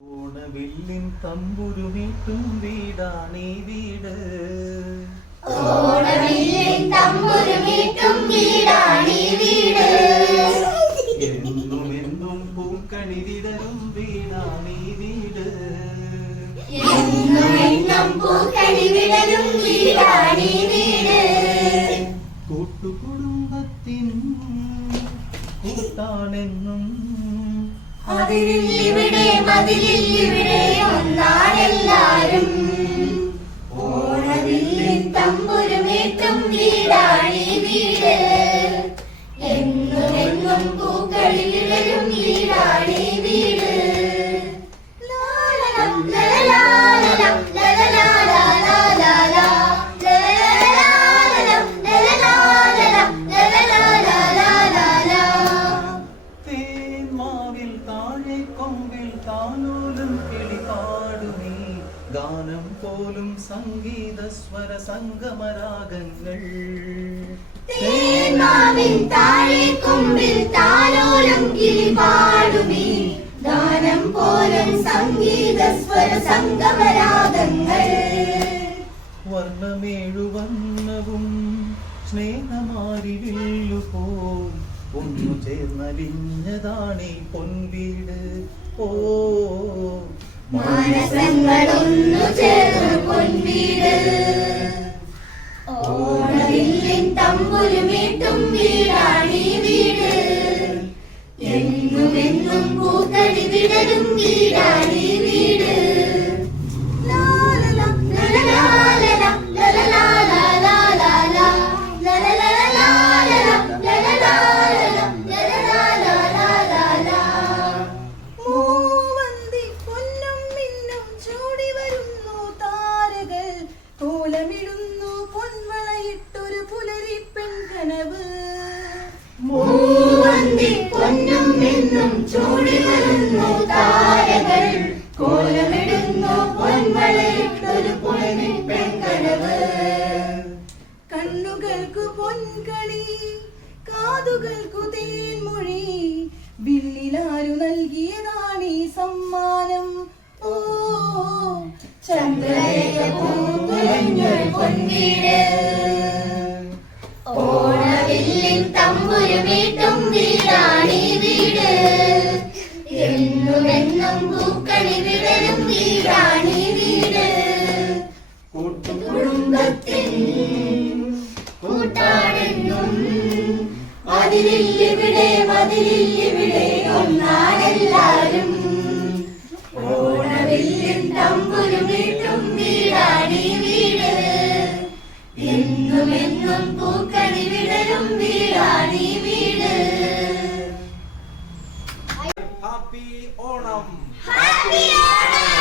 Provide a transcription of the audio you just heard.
ഓണവില്ലിൻ തമ്പുരുമീട്ടും വീടാണീ വീട്. ഓണവില്ലിൻ തമ്പുരുമീട്ടും വീടാണീ വീട്. എന്നും എന്നും പൂക്കണി വിടരും വീടാണീ വീട്. എന്നും എന്നും പൂക്കണി വിടരും വീടാണീ വീട്. കൂട്ടുകുടുംബത്തിൻ കൂട്ടാണെന്നും അതിലിവിടെ മതിലിവിടെ ഒന്നാണെല്ലാരും. ഓണവില്ലിൻ തമ്പുരുമീട്ടും വീടാണീ വീട്. എന്നും എന്നും പൂക്കളി വിടരും വീടാണീ വീട്. ലാലലം ലലലാലലം ലലലാലാലാലാ. ലലലാലലം ലലലാലലം ലലലാലാലാലാ. തേന്മാവിൽ താഴെ കൊമ്പിൽ താനൂലും കിളിപാടുമീ ഗാനം പോലും സംഗീത സ്വര സംഗമരാഗങ്ങൾ. തേന്മാവിൻ താഴെ കൊമ്പിൽ താലോലം കിളിപാടുമീ ഗാനം പോലും സംഗീത സ്വര സംഗമരാഗങ്ങൾ. വർണ്ണമേഴു വർണ്ണവും സ്നേഹമാരിവില്ലുപോൽ ഒന്നു ചേർന്നലിഞ്ഞതാണീ പൊൻവീട്. ഓ മാനസങ്ങളൊന്നു ചേർന്നു പൊൻവീട്. ഓണവില്ലിൻ തമ്പുരുമീട്ടും വീടാണീ വീട്. എന്നും എന്നും പൂക്കളി വിടരും വീടാണീ വീട്. ലാലലം ലലലാലലം ലലലാലാലാലാ. ലലലലാലലം ലലലാലലം ലലലാലാലാലാ. മൂവന്തി പൊന്നും മിന്നും ചൂടി വരുന്നു താരകൾ. കോലമിടുന്നു പൊൻവളയിട്ടൊരു പുലരി പെൺകനവ്. മൂവന്തി പൊന്നും മിന്നും ചൂടി വരുന്നു താരകൾ. കോലമിടുന്നു പൊൻവളയിട്ടൊരു പുലരി പെൺകനവ്. കണ്ണുകൾക്കു പൊൻകണി കാതുകൾക്കു തേൻമൊഴി. വില്ലിലാരു നൽകിയതാണീ സമ്മാനം. ഓ ചന്ദ്രലേഖ പൂങ്കുലഞ്ഞൊരു പൊൻവീട്. ഓണവില്ലിൻ തമ്പുരുമീട്ടും വീടാണീ വീട്. എന്നും എന്നും പൂക്കളി വിടരും വീടാണീ വീട്. കൂട്ടുകുടുംബത്തിൻ കൂട്ടാണെന്നും അതിലിവിടെ മതിലിവിടെ ഒന്നാണെല്ലാരും. ഓണവില്ലിൻ തമ്പുരുമീട്ടും വീടാണീ വീട്. എന്നും എന്നും പൂക്കളി വിടരും വീടാണീ വീട്. ഹാപ്പി ഓണം. ഹാപ്പി ഓണം.